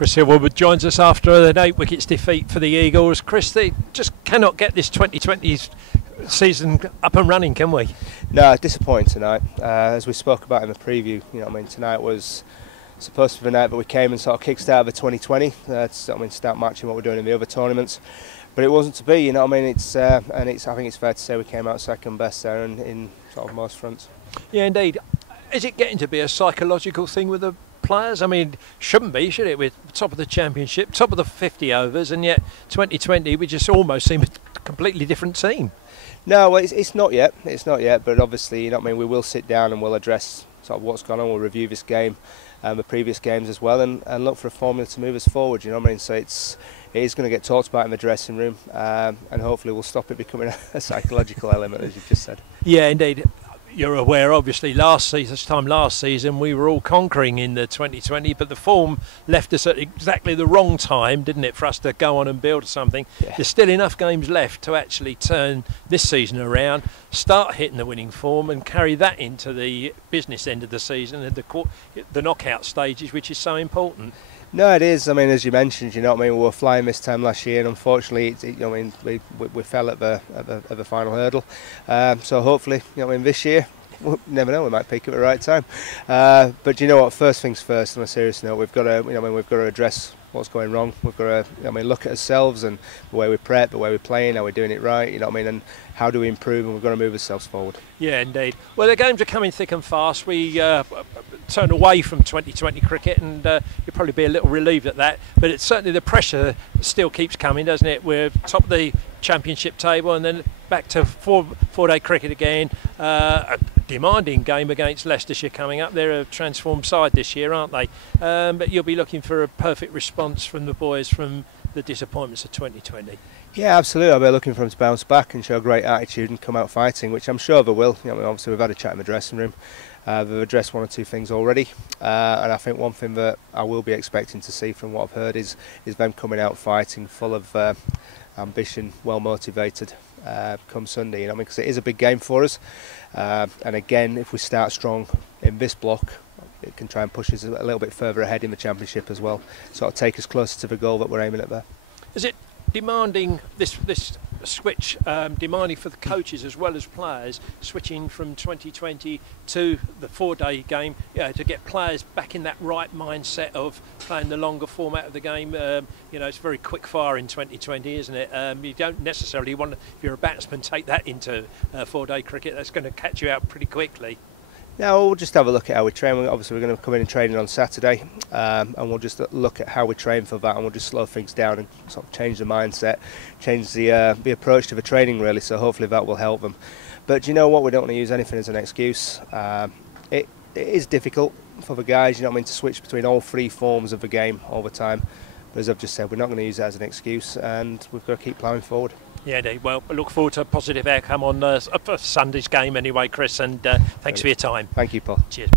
Chris Silverwood joins us after an 8 wickets defeat for the Eagles. Chris, they just cannot get this 2020 season up and running, can we? No, disappointing tonight. As we spoke about in the preview, tonight was supposed to be the night, but we came and sort of kick-started the 2020 start matching what we're doing in the other tournaments. But it wasn't to be, It's I think it's fair to say we came out second best there in sort of most fronts. Yeah, indeed. Is it getting to be a psychological thing with the players? I mean, shouldn't be, should it? We're top of the championship, top of the 50 overs, and yet 2020 we just almost seem a completely different team. No, well, it's not yet. It's not yet, but obviously, we will sit down and we'll address sort of what's gone on. We'll review this game, the previous games as well, and look for a formula to move us forward. So it is going to get talked about in the dressing room, and hopefully we'll stop it becoming a psychological element, as you've just said. Yeah, indeed. You're aware, obviously, last season we were all conquering in the 2020, but the form left us at exactly the wrong time, didn't it, for us to go on and build something. Yeah. There's still enough games left to actually turn this season around, start hitting the winning form and carry that into the business end of the season and the knockout stages, which is so important. No, it is. As you mentioned, we were flying this time last year, and unfortunately, we fell at the final hurdle. So hopefully, this year, you never know, we might peak at the right time. But you know what? First things first. On a serious note, we've got to address what's going wrong. We've got to, look at ourselves and the way we prep, the way we're playing, how we're doing it right. And how do we improve? And we've got to move ourselves forward. Yeah, indeed. Well, the games are coming thick and fast. We turn away from 2020 cricket, and you'll probably be a little relieved at that. But it's certainly the pressure still keeps coming, doesn't it? We're top of the championship table, and then back to four-day cricket again. A demanding game against Gloucestershire coming up. They're a transformed side this year, aren't they? But you'll be looking for a perfect response from the boys from the disappointments of 2020. Yeah, absolutely. I'll be looking for them to bounce back and show a great attitude and come out fighting, which I'm sure they will. Obviously we've had a chat in the dressing room. They've addressed one or two things already, and I think one thing that I will be expecting to see from what I've heard is them coming out fighting, full of ambition, well motivated come Sunday. Because it is a big game for us, and again, if we start strong in this block, it can try and push us a little bit further ahead in the championship as well. Sort of take us closer to the goal that we're aiming at there. Is it demanding this switch, demanding for the coaches as well as players, switching from 2020 to the four-day game, to get players back in that right mindset of playing the longer format of the game? It's very quick fire in 2020, isn't it? You don't necessarily want, if you're a batsman, take that into four-day cricket. That's going to catch you out pretty quickly. Now we'll just have a look at how we train. Obviously we're going to come in and training on Saturday, and we'll just look at how we train for that, and we'll just slow things down and sort of change the mindset, change the approach to the training really. So hopefully that will help them. But you know what? We don't want to use anything as an excuse. It is difficult for the guys, to switch between all three forms of the game all the time. But as I've just said, we're not going to use that as an excuse, and we've got to keep ploughing forward. Yeah, indeed. Well, I look forward to a positive outcome on Sunday's game anyway, Chris, and thanks for your time. Thank you, Paul. Cheers.